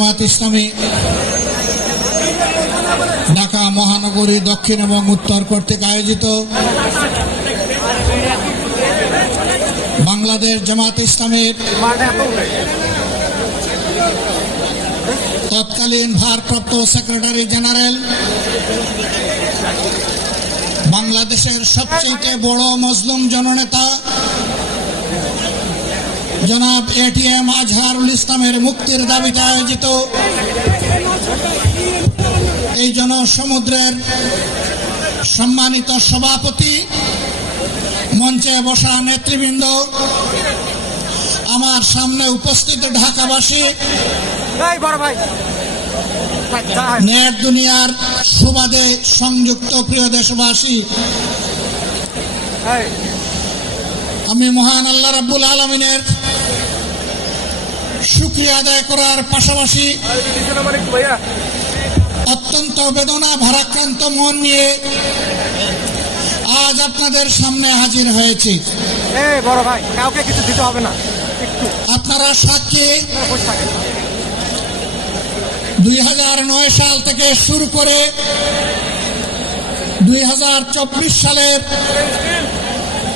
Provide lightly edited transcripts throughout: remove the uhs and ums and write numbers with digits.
জামাত ইসলামী ঢাকা মহানগরী দক্ষিণ এবং উত্তর কর্তৃক আয়োজিত বাংলাদেশ জামাত ইসলামের তৎকালীন ভারপ্রাপ্ত সেক্রেটারি জেনারেল, বাংলাদেশের সবচেয়ে বড় মজলুম জননেতা জনাব এটিএম আজহারুল ইসলামের মুক্তির দাবিতে আয়োজিত এই জনসমুদ্রের সম্মানিত সভাপতি, মঞ্চে বসা নেতৃবৃন্দ, আমার সামনে উপস্থিত ঢাকাবাসী, নেট দুনিয়ার সুবাদে সংযুক্ত প্রিয় দেশবাসী, আমি মহান আল্লাহ রাব্বুল আলামিনের শুকরিয়া আদায় করার পাশাপাশি অত্যন্ত বেদনা ভারাক্রান্ত মন নিয়ে আজ আপনাদের সামনে হাজির হয়েছি। বড় ভাই, কাউকে কিছু দিতে হবে না। আপনারা সাক্ষী, 2009 সাল থেকে শুরু করে 2024 সালের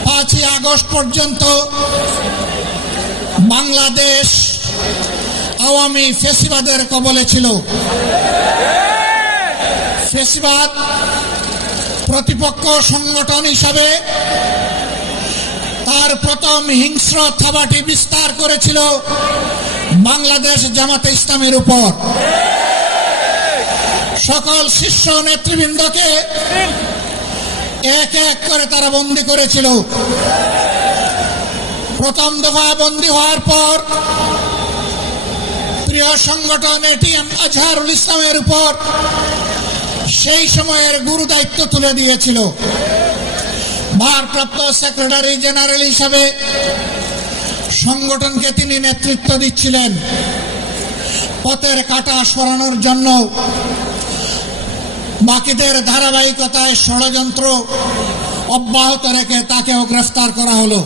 5ই আগস্ট পর্যন্ত বাংলাদেশ আওয়ামী ফ্যাসিবাদের কবলে ছিল। ফ্যাসিবাদ প্রতিপক্ষ সংগঠন হিসাবে তার প্রথম হিংস্র থাবাটি বিস্তার করেছিল বাংলাদেশ জামাতে ইসলামের উপর। সকল শীর্ষ নেতৃবৃন্দকে এক এক করে তারা বন্দী করেছিল। প্রথম দফা বন্দী হওয়ার পর প্রিয় সংগঠন এটিএম আজহারুল ইসলামের উপর সেই সময়ের গুরু দায়িত্ব তুলে দিয়েছিল। ভারপ্রাপ্ত সেক্রেটারি জেনারেল হিসাবে সংগঠনকে তিনি নেতৃত্ব দিচ্ছিলেন। পথের কাঁটা সরানোর জন্য বাকিদের ধারাবাহিকতায় ষড়যন্ত্র অব্যাহত রেখে তাকেও গ্রেফতার করা হলো।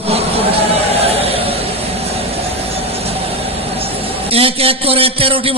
এক এক করে 13টি